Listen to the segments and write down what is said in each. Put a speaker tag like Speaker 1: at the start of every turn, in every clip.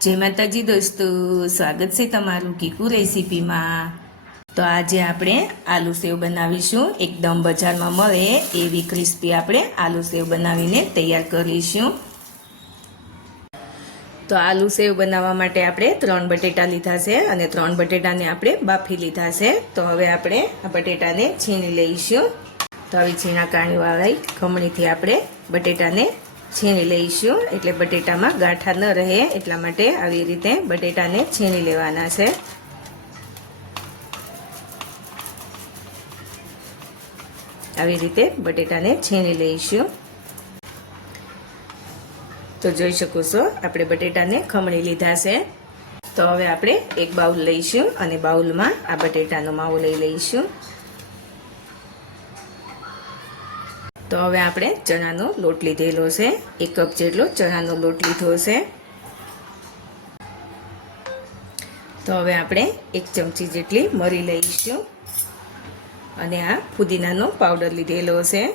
Speaker 1: જય માતાજી દોસ્તો, સ્વાગત છે તમારું કીકુ રેસીપીમાં. તો આજે આપણે આલુ સેવ બનાવીશું. એકદમ બજારમાં મળે એવી ક્રિસ્પી આપણે આલુ સેવ બનાવીને તૈયાર કરીશું. તો આલુ સેવ બનાવવા માટે આપણે ત્રણ બટેટા લીધા છે અને ત્રણ બટેટાને આપણે બાફી લીધા છે. તો હવે આપણે આ બટેટાને છીણી લઈશું. તો હવે છીણા કાણીવાળી ખમણીથી આપણે બટેટાને છીણી લઈશું. એટલે બટેટામાં ગાંઠા ન રહે. એટલા માટે આવી રીતે બટેટાને છીણી લેવાના છે. આવી રીતે બટેટાને છીણી લઈશું. તો જોઈ શકો છો, આપણે બટેટાને ખમણી લીધા છે. તો હવે આપણે એક બાઉલ લઈશું અને બાઉલમાં આ બટેટાનો માવો લઈ લઈશું. તો હવે આપણે ચણાનો લોટ લીધેલો છે. એક કપ જેટલો ચણાનો લોટ લીધો છે. તો હવે આપણે એક ચમચી જેટલી મરી લઈશું. અને આ ફુદીનાનો પાવડર લીધેલો છે.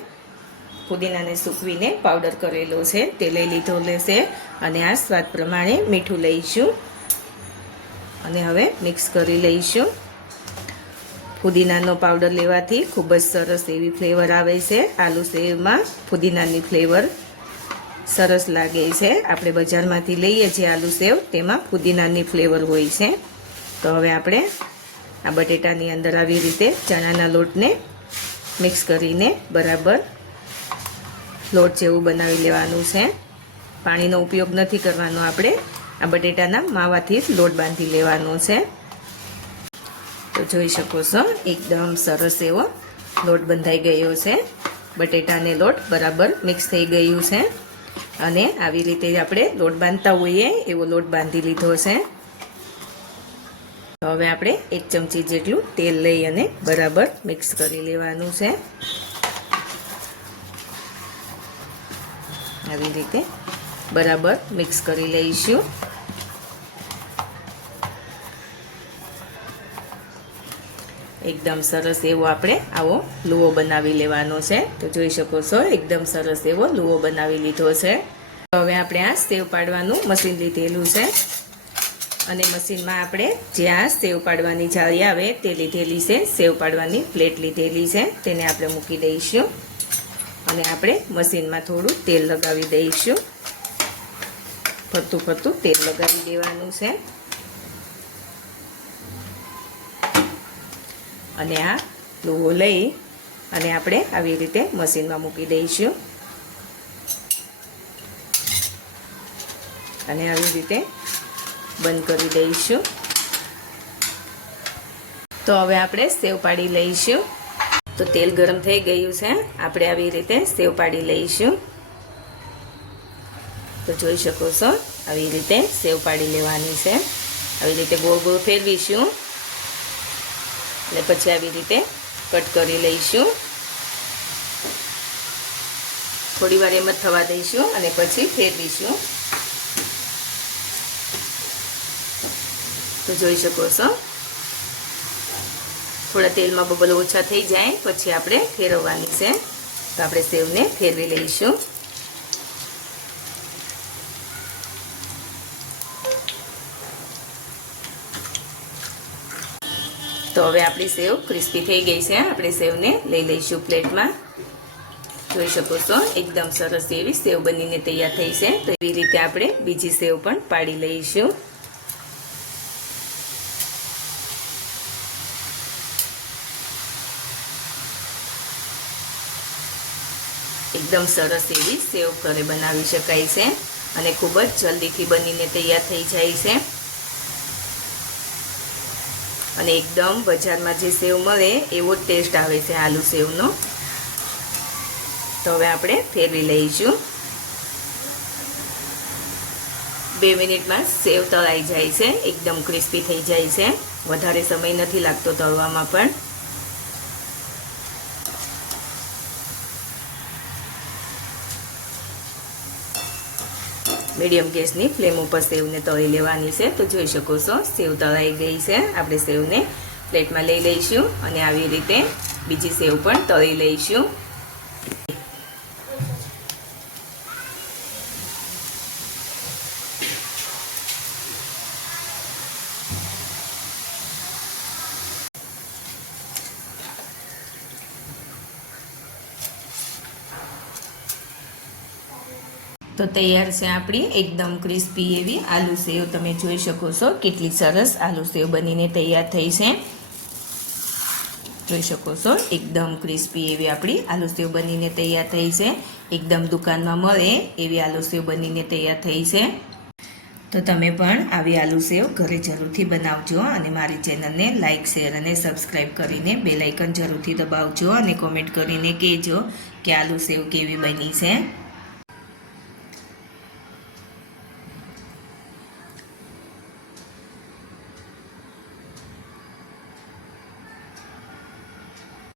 Speaker 1: ફુદીનાને સૂકવીને પાવડર કરેલો છે. તે લઈ લીધો લેશે. અને આ સ્વાદ પ્રમાણે મીઠું લઈશું. અને હવે મિક્સ કરી લઈશું. ફુદીનાનો પાવડર લેવાથી ખૂબ જ સરસ એવી ફ્લેવર આવે છે. આલુ સેવમાં ફુદીનાની ફ્લેવર સરસ લાગે છે. આપણે બજારમાંથી લઈએ છીએ આલુ સેવ, તેમાં ફુદીનાની ફ્લેવર હોય છે. તો હવે આપણે આ બટેટાની અંદર આવી રીતે ચણાના લોટને મિક્સ કરીને બરાબર લોટ જેવું બનાવી લેવાનું છે. પાણીનો ઉપયોગ નથી કરવાનો આપણે. આ બટેટાના માવાથી જ લોટ બાંધી લેવાનો છે. જોઈ શકો છો, એકદમ સરસ એવો લોટ બંધાઈ ગયો છે. બટેટાને લોટ બરાબર મિક્સ થઈ ગયું છે. અને આવી રીતે આપણે લોટ બાંધતા હોઈએ, એવો લોટ બાંધી લીધો છે. તો હવે આપણે એક ચમચી જેટલું તેલ લઈ અને બરાબર મિક્સ કરી લેવાનું છે. આવી રીતે બરાબર મિક્સ કરી લઈશું. એકદમ સરસ એવો આપણે આવો લુવો બનાવી લેવાનો છે. તો જોઈ શકો છો, એકદમ સરસ એવો લુવો બનાવી લીધો છે. હવે આપણે આ સેવ પાડવાનું મશીન લીધેલું છે. અને મશીનમાં આપણે જે આ સેવ પાડવાની જાળી આવે તે લીધેલી છે. સેવ પાડવાની પ્લેટ લીધેલી છે. તેને આપણે મૂકી દઈશું. અને આપણે મશીનમાં થોડું તેલ લગાવી દઈશું. ફરતું ફરતું તેલ લગાવી દેવાનું છે. અને આ લોહો લઈ અને આપણે આવી રીતે મશીનમાં મૂકી દઈશું. અને આવી રીતે બંધ કરી દઈશું. તો હવે આપણે સેવ પાડી લઈશું. તો તેલ ગરમ થઈ ગયું છે. આપણે આવી રીતે સેવ પાડી લઈશું. તો જોઈ શકો છો, આવી રીતે સેવ પાડી લેવાની છે. આવી રીતે ગોળ ગોળ ફેરવીશું. અને પછી આવી રીતે કટ કરી લઈશું. થોડી વાર એમ જ થવા દઈશું અને પછી ફેરવીશું. તો જોઈ શકો છો. થોડા તેલમાં બબલ ઓછા થઈ જાય, પછી આપણે ફેરવવાની છે. તો આપણે સેવને ફેરવી લઈશું. તો હવે આપણી સેવ ક્રિસ્પી થઈ ગઈ છે. આપણે સેવને લઈ લઈશું પ્લેટમાં. જોઈ શકો છો, એકદમ સરસ એવી સેવ બનીને તૈયાર થઈ છે. તો એવી રીતે આપણે બીજી સેવ પણ પાડી લઈશું. એકદમ સરસ એવી સેવ ઘરે બનાવી શકાય છે અને ખૂબ જ જલ્દીથી બનીને તૈયાર થઈ જાય છે. અને એકદમ બજારમાં જે સેવ મળે એવો ટેસ્ટ આવે છે આલુ સેવનો. તો હવે આપણે ફેરવી લઈશું. બે મિનિટમાં સેવ તળાઈ જાય છે, એકદમ ક્રિસ્પી થઈ જાય છે. વધારે સમય નથી લાગતો તળવામાં પણ. મીડિયમ ગેસની ફ્લેમ ઉપર સેવને તળી લેવાની છે. તો જોઈ શકો છો, સેવ તળાઈ ગઈ છે. આપણે સેવને પ્લેટમાં લઈ લઈશું અને આવી રીતે બીજી સેવ પણ તળી લઈશું. તો તૈયાર છે આપણી એકદમ ક્રિસ્પી એવી આલુ સેવ. તમે જોઈ શકો છો કેટલી સરસ આલુ સેવ બનીને તૈયાર થઈ છે. જોઈ શકો છો એકદમ ક્રિસ્પી એવી આપણી આલુ સેવ બનીને તૈયાર થઈ છે. એકદમ દુકાનમાં મળે એવી આલુ સેવ બનીને તૈયાર થઈ છે. તો તમે પણ આવી આલુ સેવ ઘરે જરૂરથી બનાવજો અને મારી ચેનલને લાઇક શેર અને સબસ્ક્રાઈબ કરીને બે લાઇકન જરૂરથી દબાવજો અને કોમેન્ટ કરીને કહેજો કે આલુ સેવ કેવી બની છે.